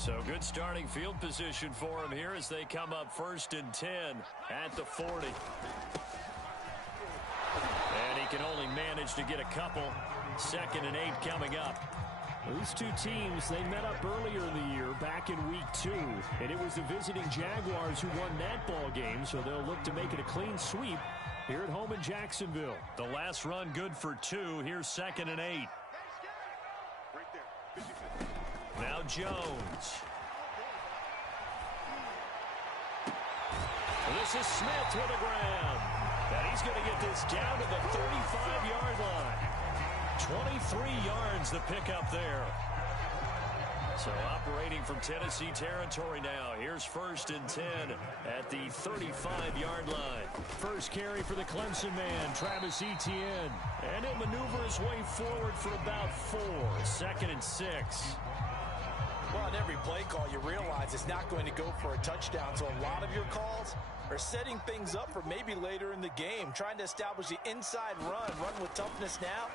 So good starting field position for him here as they come up 1st and 10 at the 40. And he can only manage to get a couple. 2nd and 8 coming up. These two teams, they met up earlier in the year, back in week 2. And it was the visiting Jaguars who won that ball game, so they'll look to make it a clean sweep here at home in Jacksonville. The last run good for 2. Here's 2nd and 8. Now Jones. This is Smith with a grab. And he's going to get this down to the 35-yard line. 23 yards the pickup there. So operating from Tennessee territory now. Here's 1st and 10 at the 35-yard line. First carry for the Clemson man, Travis Etienne. And he'll maneuver his way forward for about 4. 2nd and 6. Well, on every play call, you realize it's not going to go for a touchdown. So a lot of your calls are setting things up for maybe later in the game, trying to establish the inside run with toughness now.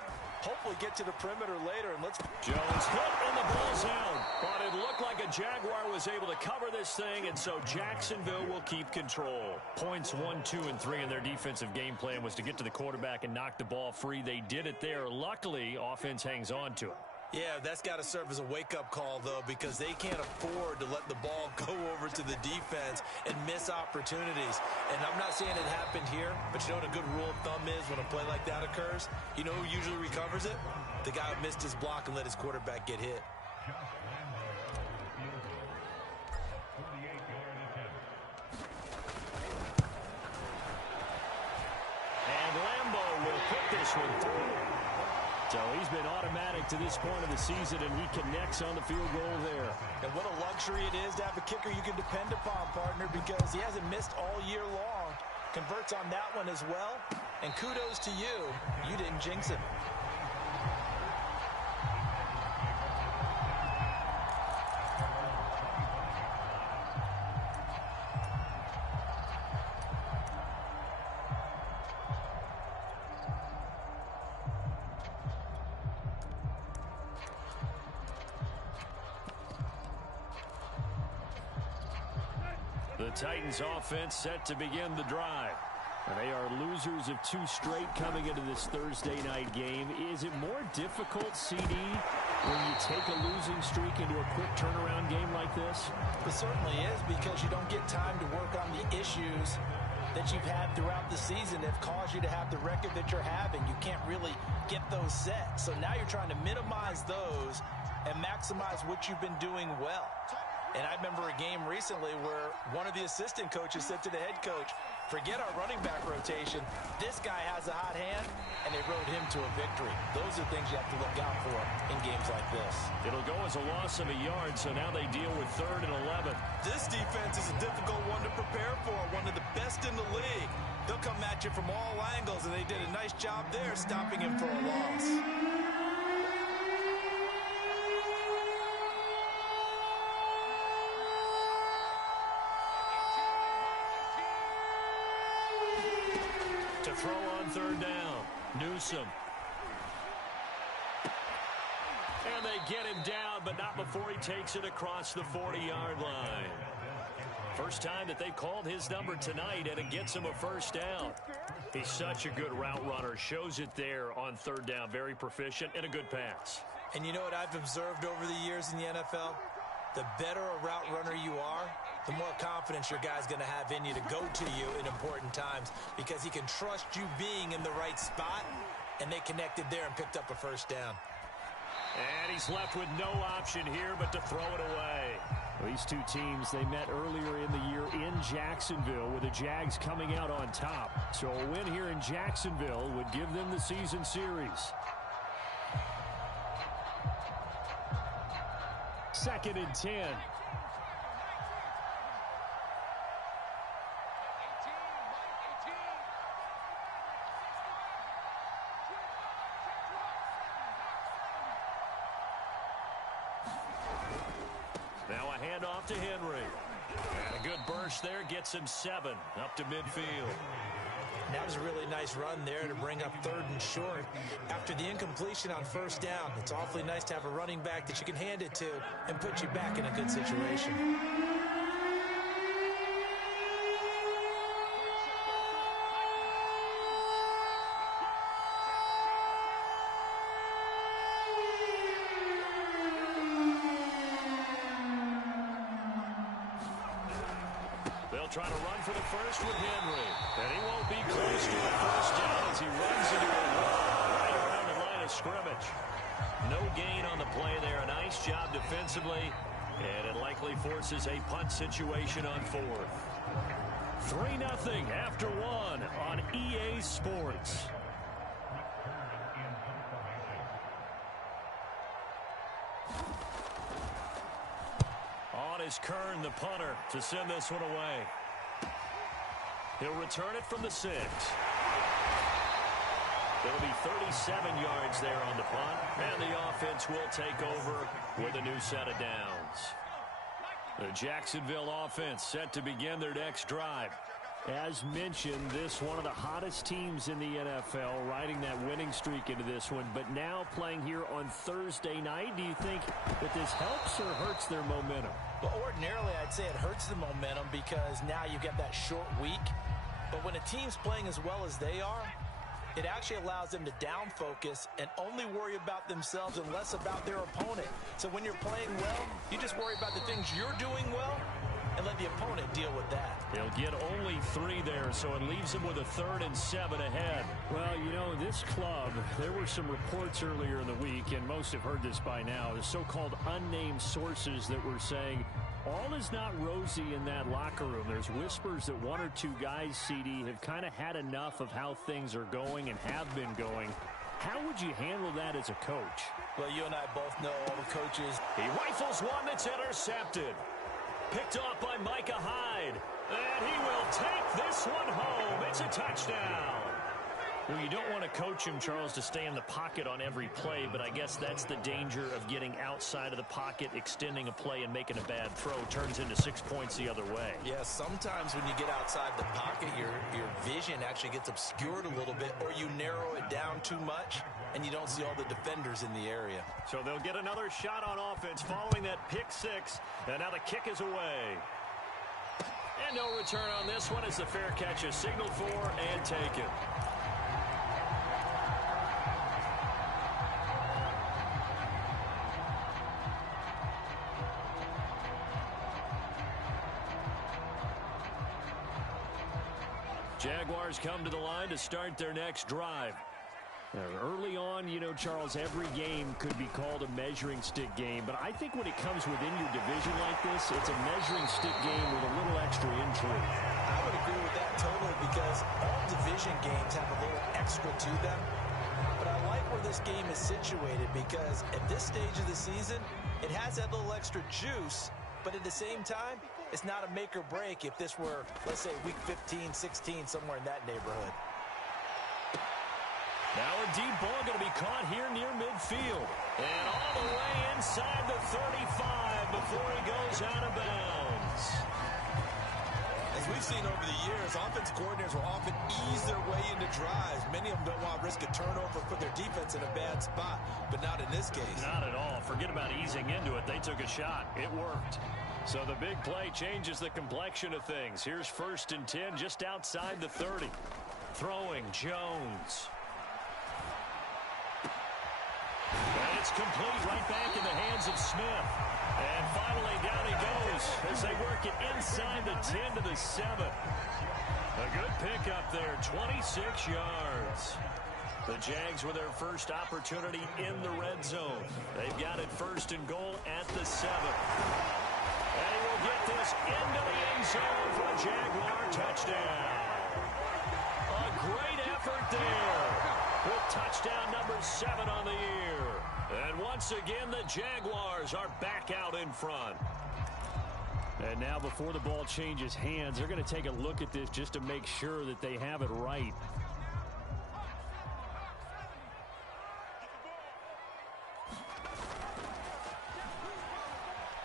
Hopefully get to the perimeter later. And let's Jones hit and the ball's out. But it looked like a Jaguar was able to cover this thing, and so Jacksonville will keep control. Points 1, 2, and 3 in their defensive game plan was to get to the quarterback and knock the ball free. They did it there. Luckily, offense hangs on to it. Yeah, that's got to serve as a wake-up call, though, because they can't afford to let the ball go over to the defense and miss opportunities. And I'm not saying it happened here, but you know what a good rule of thumb is when a play like that occurs? You know who usually recovers it? The guy who missed his block and let his quarterback get hit. And Lambo will put this one through. So he's been automatic to this point of the season, and he connects on the field goal there. And what a luxury it is to have a kicker you can depend upon, partner, because he hasn't missed all year long. Converts on that one as well. And kudos to you. You didn't jinx him. The Titans offense set to begin the drive. They are losers of 2 straight coming into this Thursday night game. Is it more difficult, CD, when you take a losing streak into a quick turnaround game like this? It certainly is, because you don't get time to work on the issues that you've had throughout the season that have caused you to have the record that you're having. You can't really get those set. So now you're trying to minimize those and maximize what you've been doing well. And I remember a game recently where one of the assistant coaches said to the head coach, forget our running back rotation. This guy has a hot hand, and they rode him to a victory. Those are things you have to look out for in games like this. It'll go as a loss of a yard, so now they deal with 3rd and 11. This defense is a difficult one to prepare for, one of the best in the league. They'll come at you from all angles, and they did a nice job there stopping him for a loss. Throw on 3rd down. Newsome. And they get him down, but not before he takes it across the 40-yard line. First time that they've called his number tonight, and it gets him a 1st down. He's such a good route runner. Shows it there on 3rd down. Very proficient and a good pass. And you know what I've observed over the years in the NFL? The better a route runner you are, the more confidence your guy's going to have in you to go to you in important times, because he can trust you being in the right spot, and they connected there and picked up a 1st down. And he's left with no option here but to throw it away. These two teams, they met earlier in the year in Jacksonville, with the Jags coming out on top. So a win here in Jacksonville would give them the season series. 2nd and 10. Now a handoff to Henry. And a good burst there gets him 7 up to midfield. That was a really nice run there to bring up 3rd and short. After the incompletion on 1st down, it's awfully nice to have a running back that you can hand it to and put you back in a good situation. They'll try to run for the first with Henry. And he won't be close to a first down as he runs into a wall right around the line of scrimmage. No gain on the play there. A nice job defensively. And it likely forces a punt situation on 4th. 3-0 after 1 on EA Sports. On is Kern, the punter, to send this one away. He'll return it from the 6. It'll be 37 yards there on the punt, and the offense will take over with a new set of downs. The Jacksonville offense set to begin their next drive. As mentioned, this one of the hottest teams in the NFL, riding that winning streak into this one, but now playing here on Thursday night. Do you think that this helps or hurts their momentum? Well, ordinarily, I'd say it hurts the momentum because now you get that short week. But when a team's playing as well as they are, it actually allows them to down focus and only worry about themselves and less about their opponent. So when you're playing well, you just worry about the things you're doing well and let the opponent deal with that. He'll get only 3 there, so it leaves him with a 3rd and 7 ahead. Well, you know, this club, there were some reports earlier in the week, and most have heard this by now, the so-called unnamed sources that were saying all is not rosy in that locker room. There's whispers that 1 or 2 guys, CD, have kind of had enough of how things are going and have been going. How would you handle that as a coach? Well, you and I both know all the coaches. He rifles one that's intercepted. Picked off by Micah Hyde. And he will take this one home. It's a touchdown. Well, you don't want to coach him, Charles, to stay in the pocket on every play, but I guess that's the danger of getting outside of the pocket, extending a play, and making a bad throw. Turns into 6 points the other way. Yeah, sometimes when you get outside the pocket, your vision actually gets obscured a little bit, or you narrow it down too much, and you don't see all the defenders in the area. So they'll get another shot on offense following that pick 6, and now the kick is away. And no return on this one as the fair catch is signaled for and taken. Jaguars come to the line to start their next drive. Early on, you know, Charles, every game could be called a measuring stick game, but I think when it comes within your division like this, it's a measuring stick game with a little extra intrigue. I would agree with that totally because all division games have a little extra to them. But I like where this game is situated because at this stage of the season, it has that little extra juice, but at the same time, it's not a make or break if this were, let's say, week 15, 16, somewhere in that neighborhood. Now a deep ball going to be caught here near midfield. And all the way inside the 35 before he goes out of bounds. As we've seen over the years, offense coordinators will often ease their way into drives. Many of them don't want to risk a turnover, put their defense in a bad spot, but not in this case. Not at all. Forget about easing into it. They took a shot. It worked. So the big play changes the complexion of things. Here's 1st and 10 just outside the 30. Throwing Jones. And it's complete right back in the hands of Smith. And finally down he goes as they work it inside the 10 to the 7. A good pickup there, 26 yards. The Jags with their first opportunity in the red zone. They've got it 1st and goal at the 7. And he will get this into the end zone for a Jaguar touchdown. A great effort there with touchdown number 7 on the year. And once again, the Jaguars are back out in front. And now before the ball changes hands, they're going to take a look at this just to make sure that they have it right.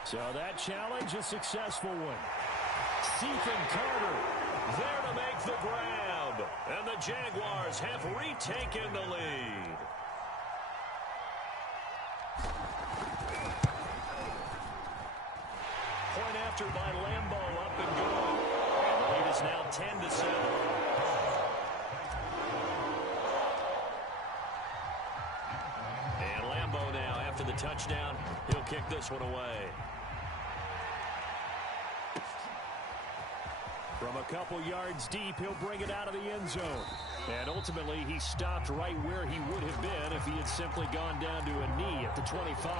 So that challenge, a successful one. Ethan Carter there to make the grab. And the Jaguars have retaken the lead. Point after by Lambo, up and good. And the lead is now 10-7. And Lambo now, after the touchdown, he'll kick this one away. From a couple yards deep, he'll bring it out of the end zone. And ultimately, he stopped right where he would have been if he had simply gone down to a knee at the 25.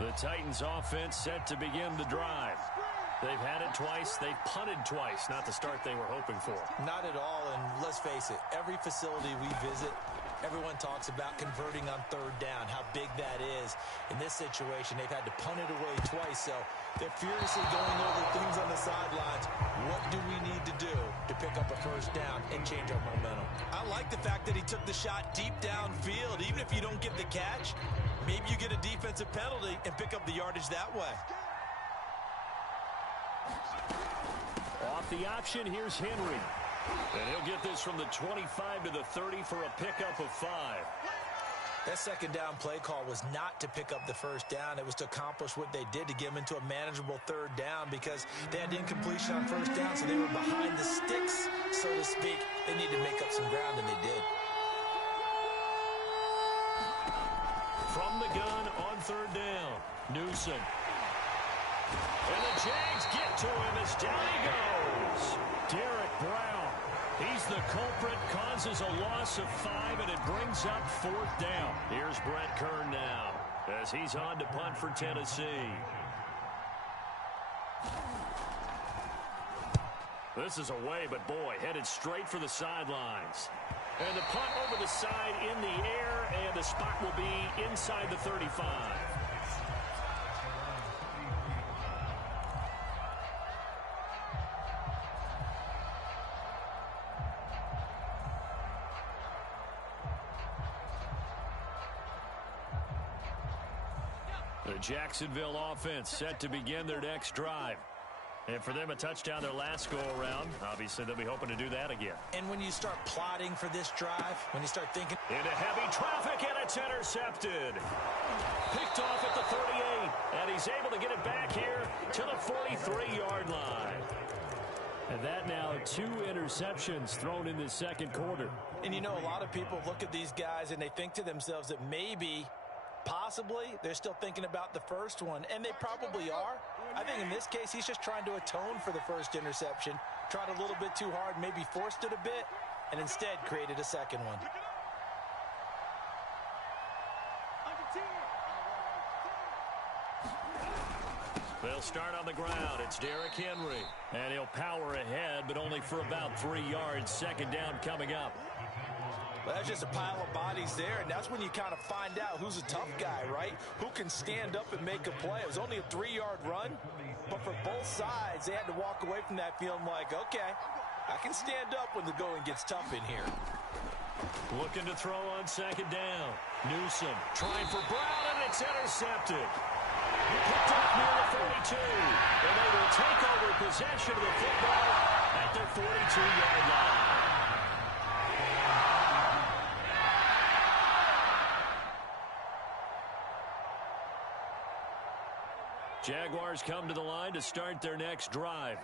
The Titans offense set to begin the drive. They've had it twice. They've punted twice. Not the start they were hoping for. Not at all, and let's face it, every facility we visit, everyone talks about converting on third down, how big that is. In this situation, they've had to punt it away twice, so they're furiously going over things on the sidelines. What do we need to do to pick up a first down and change our momentum? I like the fact that he took the shot deep downfield. Even if you don't get the catch, maybe you get a defensive penalty and pick up the yardage that way. Off the option, here's Henry. And he'll get this from the 25 to the 30 for a pickup of 5. That second down play call was not to pick up the first down. It was to accomplish what they did, to get them into a manageable third down, because they had incompletion on first down, so they were behind the sticks, so to speak. They needed to make up some ground, and they did. From the gun on third down, Newsom. And the Jags get to him as down he goes. Derek Brown. He's the culprit, causes a loss of 5, and it brings up fourth down. Here's Brett Kern now as he's on to punt for Tennessee. This is away, but boy, headed straight for the sidelines. And the punt over the side in the air, and the spot will be inside the 35. The Jacksonville offense set to begin their next drive. And for them, a touchdown their last go-around. Obviously, they'll be hoping to do that again. And when you start plotting for this drive, when you start thinking... Into heavy traffic, and it's intercepted. Picked off at the 38, and he's able to get it back here to the 43-yard line. And that now 2 interceptions thrown in the second quarter. And you know, a lot of people look at these guys and they think to themselves that maybe... possibly, they're still thinking about the first one, and they probably are. I think in this case, he's just trying to atone for the first interception, tried a little bit too hard, maybe forced it a bit, and instead created a second one. They'll start on the ground. It's Derrick Henry, and he'll power ahead, but only for about 3 yards. Second down coming up. Well, that's just a pile of bodies there, and that's when you kind of find out who's a tough guy, right? Who can stand up and make a play. It was only a 3-yard run, but for both sides, they had to walk away from that feeling like, okay, I can stand up when the going gets tough in here. Looking to throw on second down. Newsom trying for Brown, and it's intercepted. Picked off near the 42, and they will take over possession of the football at their 42-yard line. Jaguars come to the line to start their next drive.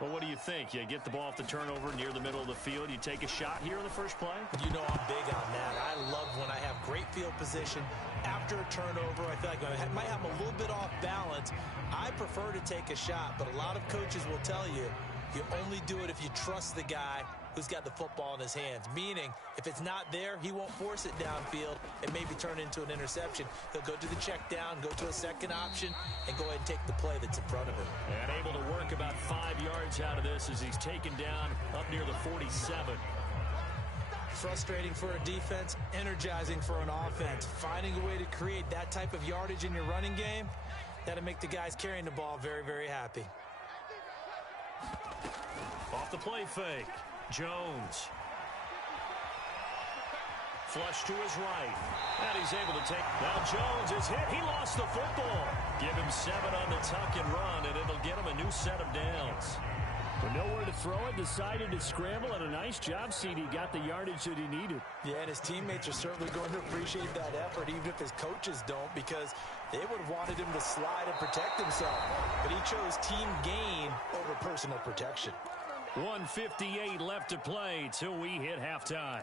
Well, what do you think? You get the ball off the turnover near the middle of the field. You take a shot here in the first play? You know I'm big on that. I love when I have great field position. After a turnover, I feel like I might have a little bit off balance. I prefer to take a shot, but a lot of coaches will tell you, you only do it if you trust the guy who's got the football in his hands. Meaning, if it's not there, he won't force it downfield and maybe turn into an interception. He'll go to the check down, go to a second option, and go ahead and take the play that's in front of him. And able to work about 5 yards out of this as he's taken down up near the 47. Frustrating for a defense, energizing for an offense. Finding a way to create that type of yardage in your running game, that'll make the guys carrying the ball very, very happy. Off the play fake. Jones. flush to his right. And he's able to take. Now Jones is hit. He lost the football. Give him 7 on the tuck and run, and it'll get him a new set of downs. With nowhere to throw it, decided to scramble, and a nice job, CD. Got the yardage that he needed. Yeah, and his teammates are certainly going to appreciate that effort, even if his coaches don't, because they would have wanted him to slide and protect himself. But he chose team gain over personal protection. 1:58 left to play till we hit halftime.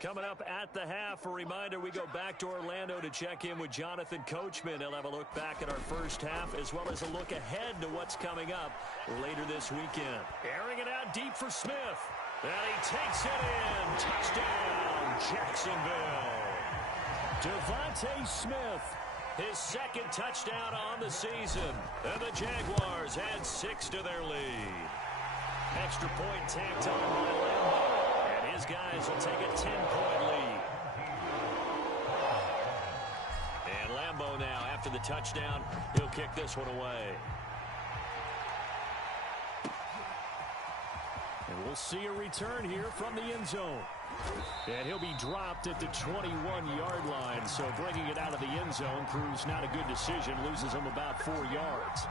Coming up at the half, a reminder, we go back to Orlando to check in with Jonathan Coachman. He'll have a look back at our first half as well as a look ahead to what's coming up later this weekend. Airing it out deep for Smith. And he takes it in. Touchdown, Jacksonville. Devontae Smith, his second touchdown on the season. And the Jaguars add 6 to their lead. Extra point tacked on by Lambeau. His guys will take a 10-point lead. And Lambeau now, after the touchdown, he'll kick this one away. And we'll see a return here from the end zone. And he'll be dropped at the 21-yard line. So bringing it out of the end zone proves not a good decision. Loses him about 4 yards.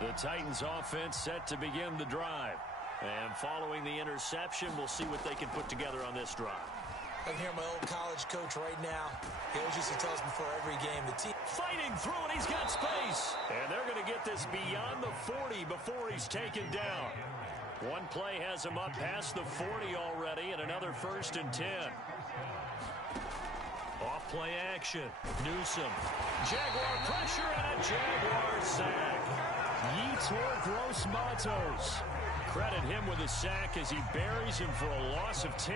The Titans offense set to begin the drive. And following the interception, we'll see what they can put together on this drive. I can hear my old college coach right now. He always used to tell us before every game, the team fighting through, and he's got space. And they're going to get this beyond the 40 before he's taken down. One play has him up past the 40 already, and another 1st and 10. Off play action. Newsome. Jaguar pressure and a Jaguar sack. Yetur Gross-Matos. Credit him with a sack as he buries him for a loss of 10.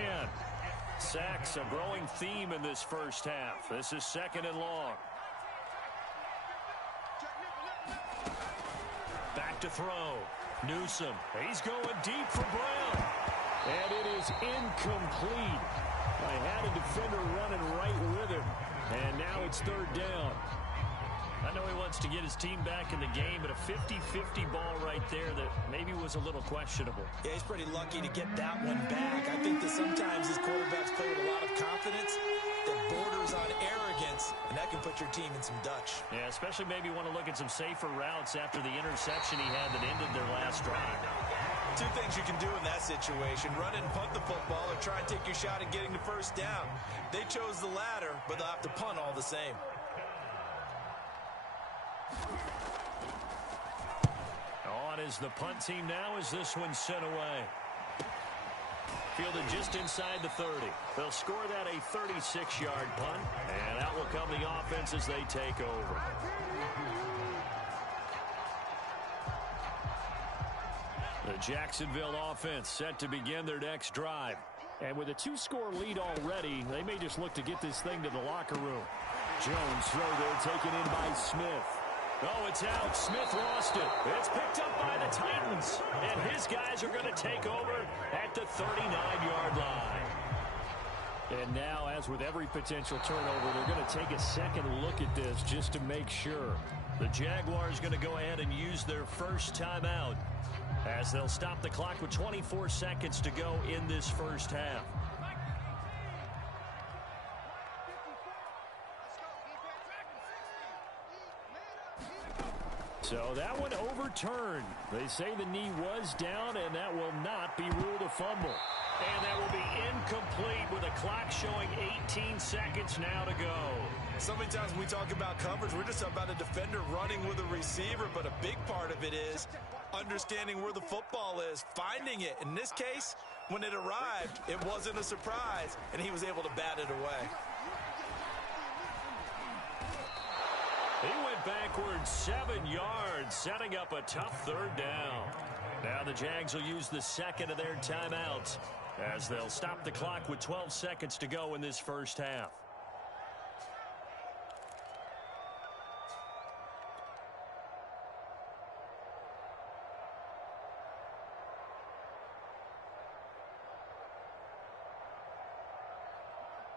Sacks, a growing theme in this first half. This is 2nd and long. Back to throw. Newsome. He's going deep for Brown. And it is incomplete. I had a defender running right with him. And now it's 3rd down. I know he wants to get his team back in the game, but a 50-50 ball right there that maybe was a little questionable. Yeah, he's pretty lucky to get that one back. I think that sometimes his quarterbacks play with a lot of confidence that borders on arrogance, and that can put your team in some Dutch. Yeah, especially maybe want to look at some safer routes after the interception he had that ended their last drive. 2 things you can do in that situation: run and punt the football, or try and take your shot at getting the 1st down. They chose the latter, but they'll have to punt all the same. On is the punt team now as this one's sent away. Fielded just inside the 30. They'll score that a 36-yard punt, and out will come the offense as they take over. The Jacksonville offense set to begin their next drive. And with a 2-score lead already, they may just look to get this thing to the locker room. Jones throw there, taken in by Smith. Oh, it's out. Smith lost it. It's picked up by the Titans. And his guys are going to take over at the 39-yard line. And now, as with every potential turnover, they're going to take a second look at this just to make sure. The Jaguars going to go ahead and use their first timeout as they'll stop the clock with 24 seconds to go in this first half. So that one overturned. They say the knee was down, and that will not be ruled a fumble. And that will be incomplete with a clock showing 18 seconds now to go. So many times when we talk about coverage, we're just about a defender running with a receiver, but a big part of it is understanding where the football is, finding it. In this case, when it arrived, it wasn't a surprise, and he was able to bat it away. He went backwards 7 yards, setting up a tough 3rd down. Now the Jags will use the second of their timeouts as they'll stop the clock with 12 seconds to go in this first half.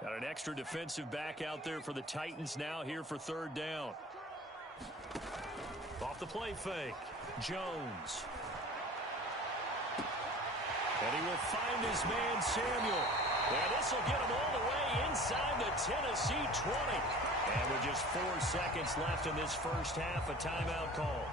Got an extra defensive back out there for the Titans now here for third down. Off the play fake. Jones. And he will find his man Samuel. And this will get him all the way inside the Tennessee 20. And with just 4 seconds left in this first half, a timeout call.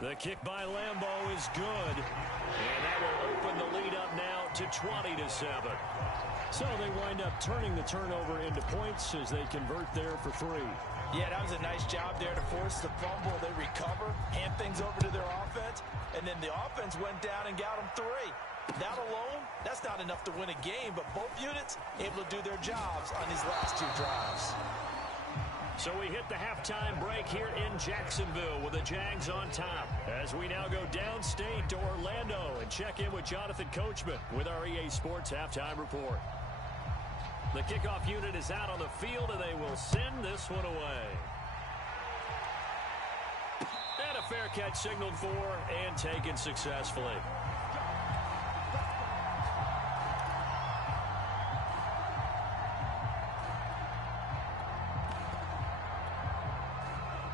The kick by Lambeau is good. And that will open the lead up now to 20-7. So they wind up turning the turnover into points as they convert there for 3. Yeah, that was a nice job there to force the fumble. They recover, hand things over to their offense, and then the offense went down and got them 3. That alone, that's not enough to win a game, but both units able to do their jobs on these last 2 drives. So we hit the halftime break here in Jacksonville with the Jags on top. As we now go downstate to Orlando and check in with Jonathan Coachman with our EA Sports Halftime Report. The kickoff unit is out on the field, and they will send this one away. And a fair catch signaled for and taken successfully.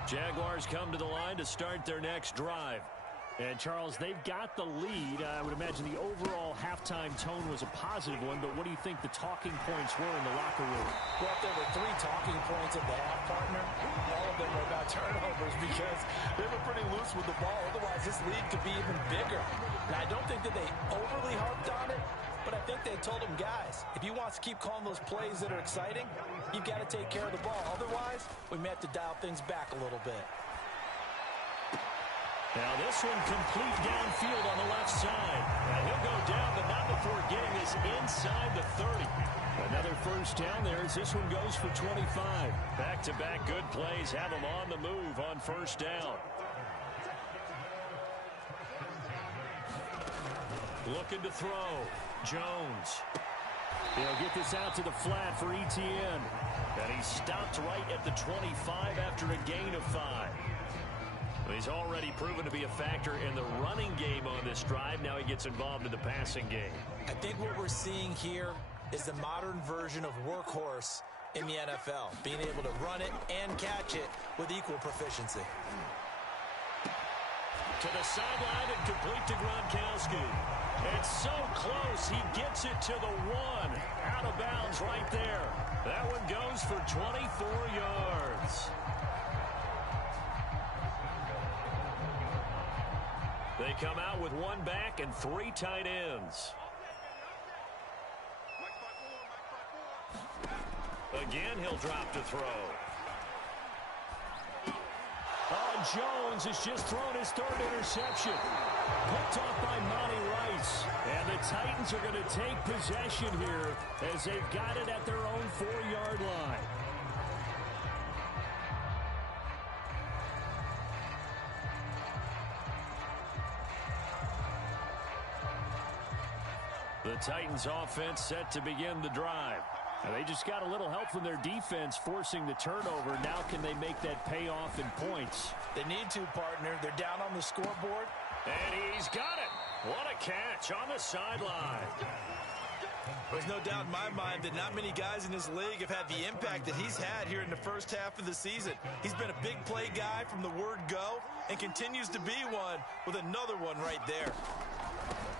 Jaguars come to the line to start their next drive. And, Charles, they've got the lead. I would imagine the overall halftime tone was a positive one, but what do you think the talking points were in the locker room? Well, if there were 3 talking points at the half, partner, all of them were about turnovers because they were pretty loose with the ball. Otherwise, this lead could be even bigger. Now, I don't think that they overly harped on it, but I think they told them, guys, if you want to keep calling those plays that are exciting, you've got to take care of the ball. Otherwise, we may have to dial things back a little bit. Now this one complete downfield on the left side. And he'll go down, but not before getting this inside the 30. Another first down there as this one goes for 25. Back-to-back good plays have him on the move on first down. Looking to throw. Jones. They'll get this out to the flat for Etienne. And he stopped right at the 25 after a gain of 5. He's already proven to be a factor in the running game on this drive. Now he gets involved in the passing game. I think what we're seeing here is the modern version of workhorse in the NFL, being able to run it and catch it with equal proficiency. To the sideline and complete to Gronkowski. It's so close, he gets it to the 1. Out of bounds right there. That one goes for 24 yards. They come out with 1 back and 3 tight ends. Again, he'll drop to throw. Oh, Jones has just thrown his 3rd interception. Picked off by Monty Rice. And the Titans are going to take possession here as they've got it at their own 4-yard line. The Titans offense set to begin the drive. Now they just got a little help from their defense forcing the turnover. Now can they make that pay off in points? They need to, partner. They're down on the scoreboard. And he's got it. What a catch on the sideline. There's no doubt in my mind that not many guys in this league have had the impact that he's had here in the first half of the season. He's been a big play guy from the word go and continues to be one with another one right there.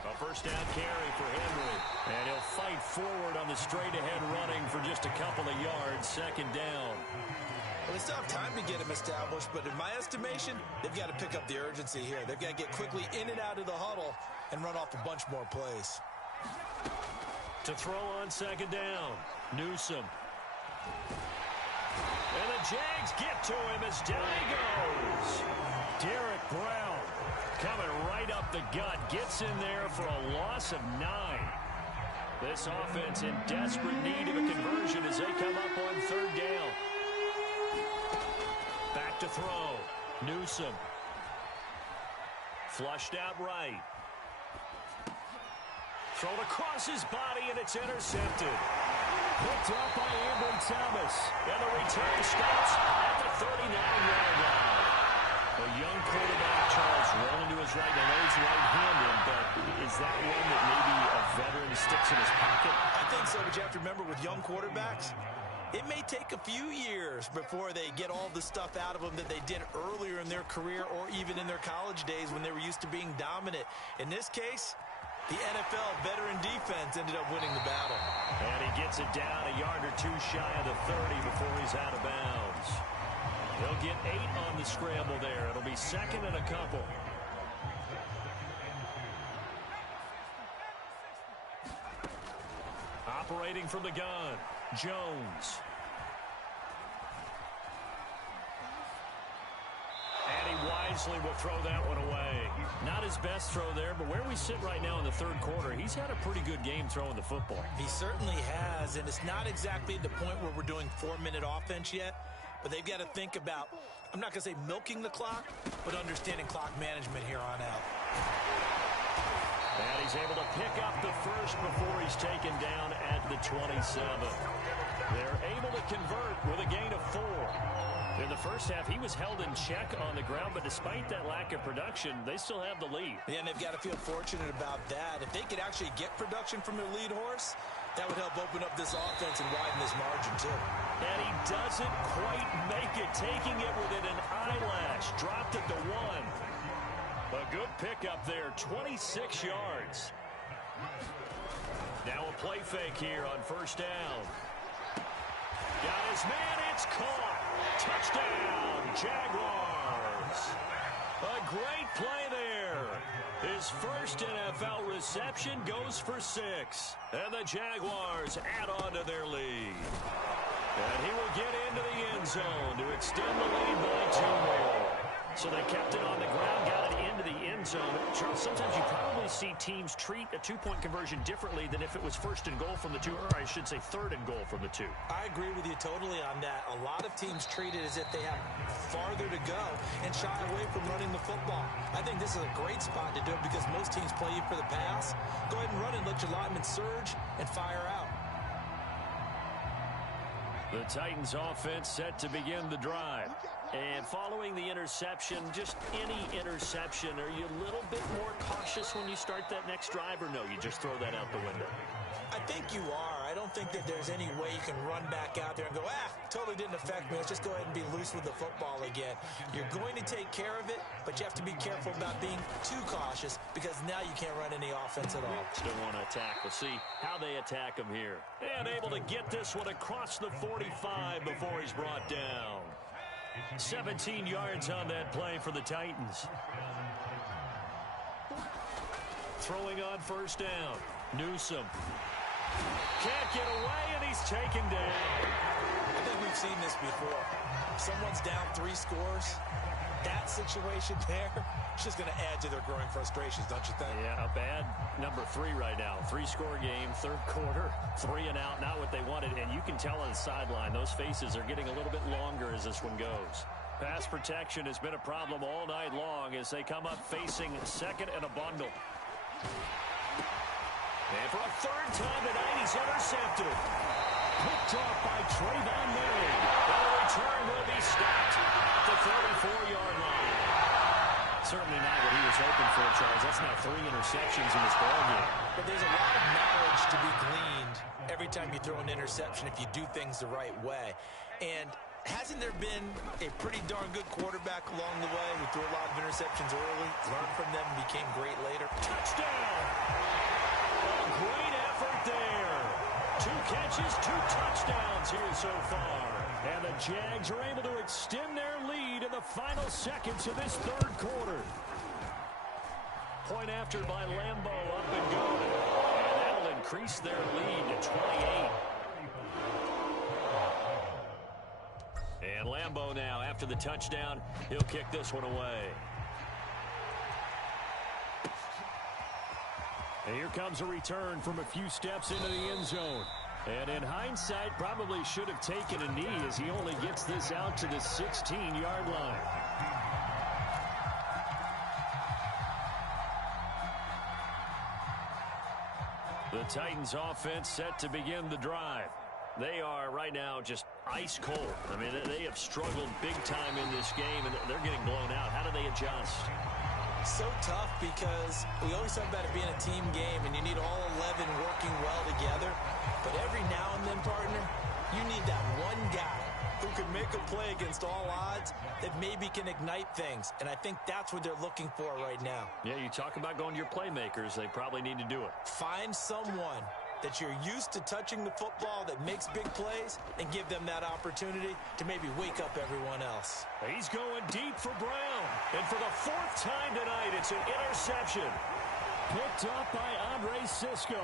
A first down carry for Henry. And he'll fight forward on the straight-ahead running for just a couple of yards. 2nd down. Well, they still have time to get him established, but in my estimation, they've got to pick up the urgency here. They've got to get quickly in and out of the huddle and run off a bunch more plays. To throw on 2nd down, Newsome. And the Jags get to him as down he goes. Derek Brown coming right up the gut, gets in there for a loss of 9. This offense in desperate need of a conversion as they come up on 3rd down. Back to throw, Newsome. Flushed out right. Thrown across his body, and it's intercepted. Picked up by Ambry Thomas. And the return stops at the 39-yard line. A young quarterback, Charles, rolling to his right. I know he's right-handed, but is that one that maybe a veteran sticks in his pocket? I think so, but you have to remember with young quarterbacks, it may take a few years before they get all the stuff out of them that they did earlier in their career or even in their college days when they were used to being dominant. In this case, the NFL veteran defense ended up winning the battle. And he gets it down a yard or two shy of the 30 before he's out of bounds. They'll get 8 on the scramble there. It'll be second and a couple. Operating from the gun, Jones. And he wisely will throw that one away. Not his best throw there, but where we sit right now in the third quarter, he's had a pretty good game throwing the football. He certainly has, and it's not exactly at the point where we're doing 4-minute offense yet, but they've got to think about, I'm not going to say milking the clock, but understanding clock management here on out. And he's able to pick up the first before he's taken down at the 27. They're able to convert with a gain of 4. In the first half, he was held in check on the ground, but despite that lack of production, they still have the lead. Yeah, and they've got to feel fortunate about that. If they could actually get production from their lead horse, that would help open up this offense and widen this margin, too. And he doesn't quite make it, taking it within an eyelash. Dropped it to 1. A good pickup there, 26 yards. Now a play fake here on first down. Got his man, it's caught. Touchdown, Jaguars. A great play there. His first NFL reception goes for 6. And the Jaguars add on to their lead. And he will get into the end zone to extend the lead by 2 more. So they kept it on the ground, got it into the end zone. Charles, sometimes you probably see teams treat a 2-point conversion differently than if it was first and goal from the 2, or I should say third and goal from the 2. I agree with you totally on that. A lot of teams treat it as if they have farther to go and shy away from running the football. I think this is a great spot to do it because most teams play you for the pass. Go ahead and run it, let your linemen surge and fire out. The Titans offense set to begin the drive. And following the interception, just any interception, are you a little bit more cautious when you start that next drive, or no, you just throw that out the window? I think you are. I don't think that there's any way you can run back out there and go, totally didn't affect me. Let's just go ahead and be loose with the football again. You're going to take care of it, but you have to be careful about being too cautious because now you can't run any offense at all. Still want to attack. We'll see how they attack him here. And able to get this one across the 45 before he's brought down. 17 yards on that play for the Titans. Throwing on first down. Newsome. Can't get away, and he's taken down. I think we've seen this before. Someone's down 3 scores. That situation there, it's just going to add to their growing frustrations, don't you think? Yeah, a bad number 3 right now. 3-score game, third quarter, 3 and out, not what they wanted. And you can tell on the sideline, those faces are getting a little bit longer as this one goes. Pass protection has been a problem all night long as they come up facing second and a bundle. And for a third time tonight, he's intercepted. Picked off by Trayvon Moehrig. And the return will be stopped at the 34-yard line. Certainly not what he was hoping for, Charles. That's now 3 interceptions in this ballgame. But there's a lot of knowledge to be gleaned every time you throw an interception if you do things the right way. And hasn't there been a pretty darn good quarterback along the way who threw a lot of interceptions early, learned from them, and became great later? Touchdown! A great effort there. 2 catches, 2 touchdowns here so far. And the Jags are able to extend their lead in the final seconds of this third quarter. Point after by Lambeau, up and going. And that'll increase their lead to 28. And Lambeau now, after the touchdown, he'll kick this one away. And here comes a return from a few steps into the end zone. And in hindsight, probably should have taken a knee as he only gets this out to the 16-yard line. The Titans offense set to begin the drive. They are right now just ice cold. I mean, they have struggled big time in this game, and they're getting blown out. How do they adjust? So tough because we always talk about it being a team game, and you need all 11 working well together. But every now and then, partner, you need that one guy who can make a play against all odds that maybe can ignite things. And I think that's what they're looking for right now. Yeah, you talk about going to your playmakers. They probably need to do it. Find someone that you're used to touching the football that makes big plays and give them that opportunity to maybe wake up everyone else. He's going deep for Brown. And for the fourth time tonight, it's an interception. Picked up by Andre Cisco.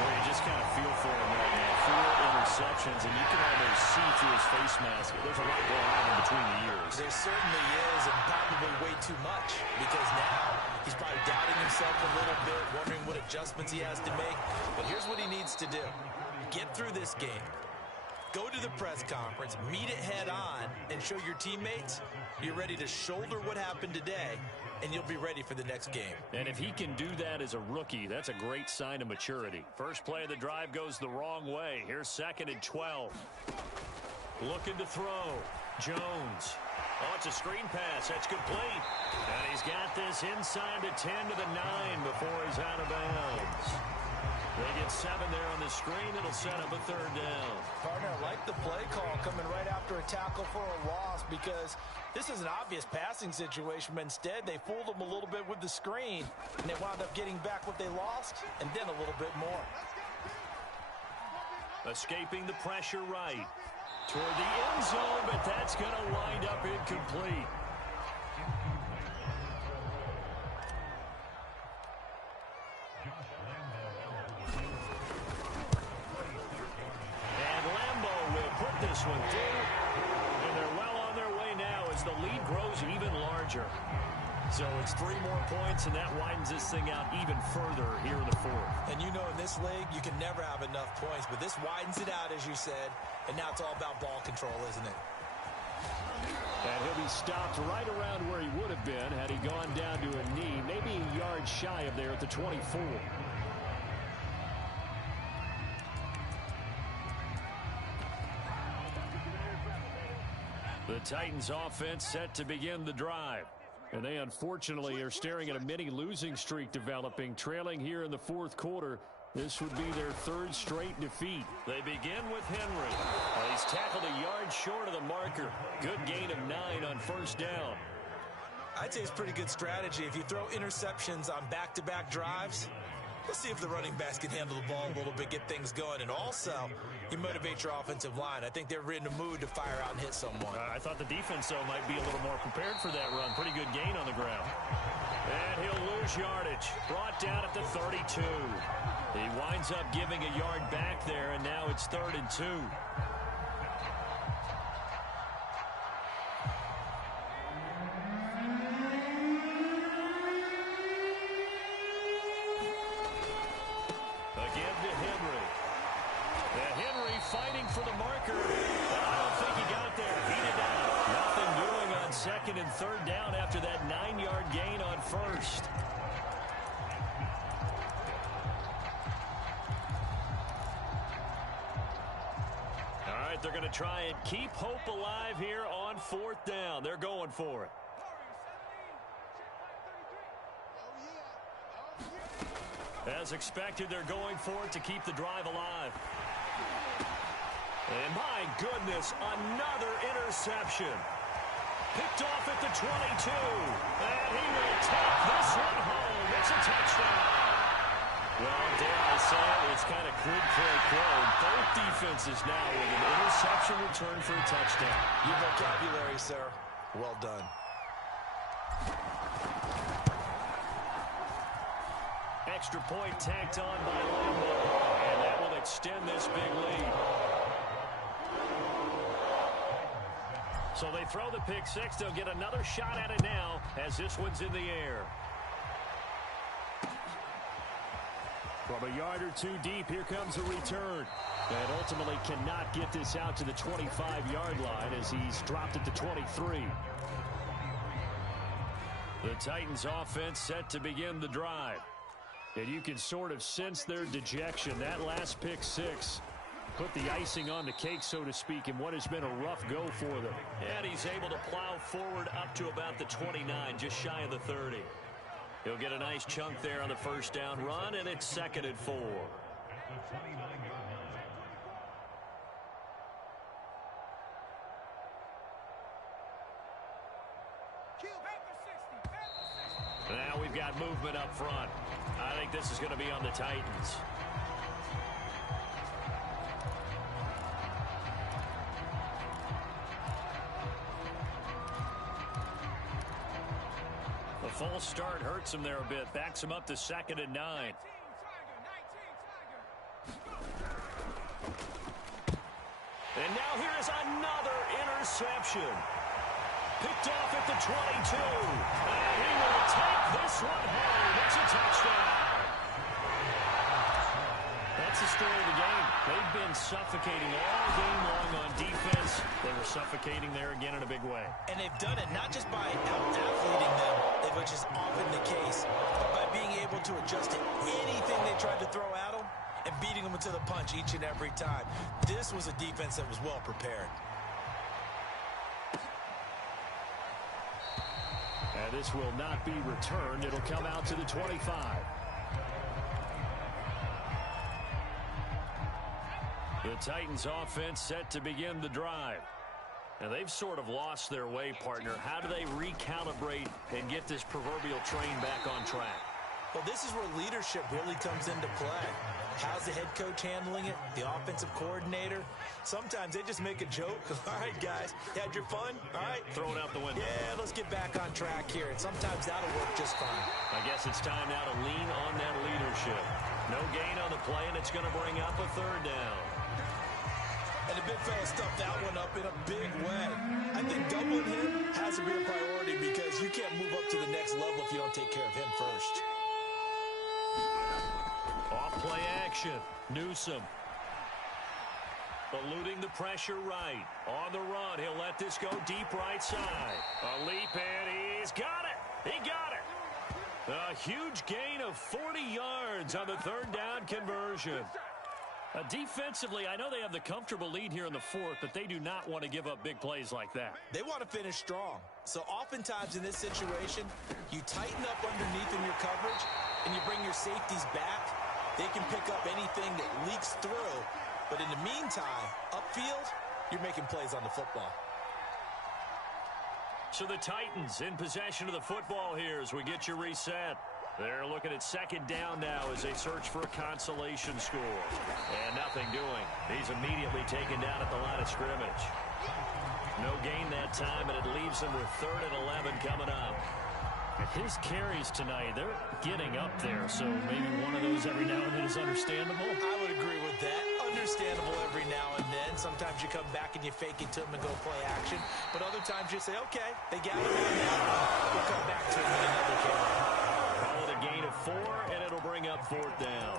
Boy, you just kind of feel for him right now. 4 interceptions, and you can almost see through his face mask. There's a lot going on in between the ears. There certainly is, and probably way too much, because now he's probably doubting himself a little bit, wondering what adjustments he has to make. But here's what he needs to do. Get through this game. Go to the press conference, meet it head on, and show your teammates you're ready to shoulder what happened today, and you'll be ready for the next game. And if he can do that as a rookie, that's a great sign of maturity. First play of the drive goes the wrong way. Here's 2nd and 12. Looking to throw. Jones. Oh, it's a screen pass. That's complete. And he's got this inside the 10 to the 9 before he's out of bounds. They get 7 there on the screen. It'll set up a 3rd down. Partner, I like the play call coming right after a tackle for a loss, because this is an obvious passing situation, but instead they fooled them a little bit with the screen, and they wound up getting back what they lost, and then a little bit more. Escaping the pressure right. Toward the end zone, but that's going to wind up incomplete. This one through, and they're well on their way now as the lead grows even larger. So it's 3 more points, and that widens this thing out even further here in the 4th. And you know, in this league, you can never have enough points, but this widens it out, as you said, and now it's all about ball control, isn't it? And he'll be stopped right around where he would have been had he gone down to a knee, maybe a yard shy of there at the 24. The Titans offense set to begin the drive. And they unfortunately are staring at a mini losing streak developing, trailing here in the 4th quarter. This would be their 3rd straight defeat. They begin with Henry. He's tackled a yard short of the marker. Good gain of 9 on 1st down. I'd say it's pretty good strategy. If you throw interceptions on back-to-back drives, let's see if the running backs can handle the ball a little bit, get things going. And also, you motivate your offensive line. I think they're in a mood to fire out and hit someone. I thought the defense, though, might be a little more prepared for that run. Pretty good gain on the ground. And he'll lose yardage. Brought down at the 32. He winds up giving a yard back there, and now it's 3rd and 2. Fighting for the marker. I don't think he got there. He did not. Nothing doing on 2nd and 3rd down after that 9-yard gain on 1st. All right, they're going to try and keep hope alive here on 4th down. They're going for it. As expected, they're going for it to keep the drive alive. And my goodness, another interception. Picked off at the 22. And he will take this one home. It's a touchdown. Well, dare I say it, it's kind of quid pro quo. Both defenses now with an interception return for a touchdown. Your vocabulary, sir. Well done. Extra point tacked on by Lambo. And that will extend this big lead. So they throw the pick 6. They'll get another shot at it now as this one's in the air. From a yard or 2 deep, here comes a return. And ultimately cannot get this out to the 25-yard line as he's dropped at the 23. The Titans offense set to begin the drive. And you can sort of sense their dejection. That last pick six put the icing on the cake, so to speak, in what has been a rough go for them. And he's able to plow forward up to about the 29, just shy of the 30. He'll get a nice chunk there on the first down run, and it's 2nd and 4. Now we've got movement up front. I think this is going to be on the Titans. The false start hurts him there a bit. Backs him up to 2nd and 9. And now here is another interception. Picked off at the 22. And he will take this one home. It's a touchdown. That's the story of the game. They've been suffocating all game long on defense. They were suffocating there again in a big way. And they've done it not just by out-athleting them, which is often the case, but by being able to adjust to anything they tried to throw at them and beating them into the punch each and every time. This was a defense that was well prepared. And this will not be returned. It'll come out to the 25. The Titans offense set to begin the drive. And they've sort of lost their way, partner. How do they recalibrate and get this proverbial train back on track? Well, this is where leadership really comes into play. How's the head coach handling it? The offensive coordinator? Sometimes they just make a joke. All right, guys, you had your fun? All right. Throw it out the window. Yeah, let's get back on track here. And sometimes that'll work just fine. I guess it's time now to lean on that leadership. No gain on the play, and it's going to bring up a 3rd down. And the big fella stuffed that one up in a big way. I think doubling him has to be a priority because you can't move up to the next level if you don't take care of him first. Off play action. Newsome. Eluding the pressure right. On the run, he'll let this go deep right side. A leap, and he's got it. He got it. A huge gain of 40 yards on the 3rd down conversion. Defensively, I know they have the comfortable lead here in the 4th, but they do not want to give up big plays like that. They want to finish strong. So oftentimes in this situation, you tighten up underneath in your coverage, and you bring your safeties back. They can pick up anything that leaks through. But in the meantime, upfield, you're making plays on the football. So the Titans in possession of the football here as we get you reset. They're looking at 2nd down now as they search for a consolation score. And nothing doing. He's immediately taken down at the line of scrimmage. No gain that time, and it leaves them with 3rd and 11 coming up. His carries tonight, they're getting up there, so maybe one of those every now and then is understandable. I would agree with that. Understandable every now and then. Sometimes you come back and you fake it to them and go play action. But other times you say, okay, they got it on that one. We'll come back to it in another carry. Call it a gain of 4, and it'll bring up 4th down.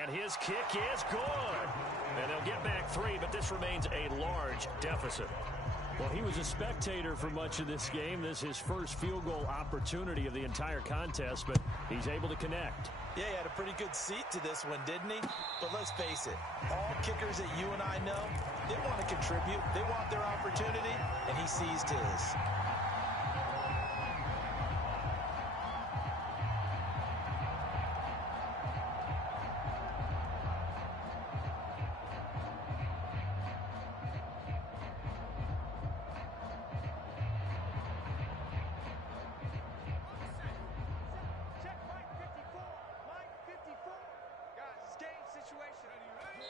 And his kick is good. And they'll get back 3, but this remains a large deficit. Well, he was a spectator for much of this game. This is his first field goal opportunity of the entire contest, but he's able to connect. Yeah, he had a pretty good seat to this one, didn't he? But let's face it, all kickers that you and I know, they want to contribute. They want their opportunity, and he seized his.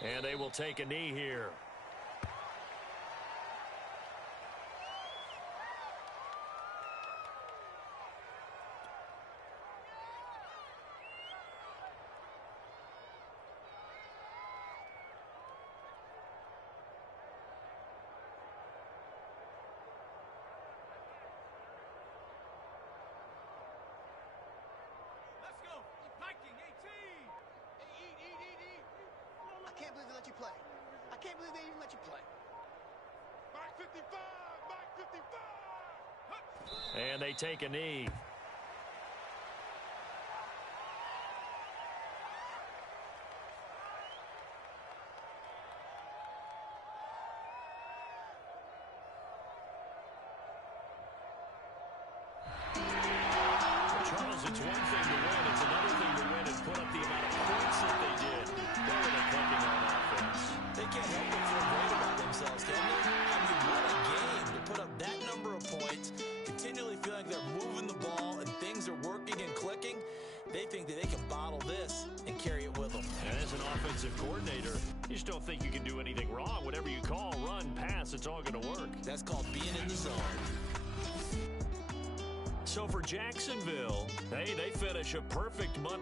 And they will take a knee here. Let's go. Viking 18. play. I can't believe they even let you play. Back 55, back 55. And they take a knee. Charles, it's one thing to win. It's another thing to win and put up the amount of points that they did. Where were they clicking on offense? They can't help but feel great about themselves, can they? I mean, what a game to put up that number of points, continually feeling like they're moving the ball and things are working and clicking. They think that they can bottle this and carry it with them. And as an offensive coordinator, you just don't think you can do anything wrong. Whatever you call, run, pass, it's all going to work. That's called being in the zone. So for Jacksonville, hey, they finish a perfect month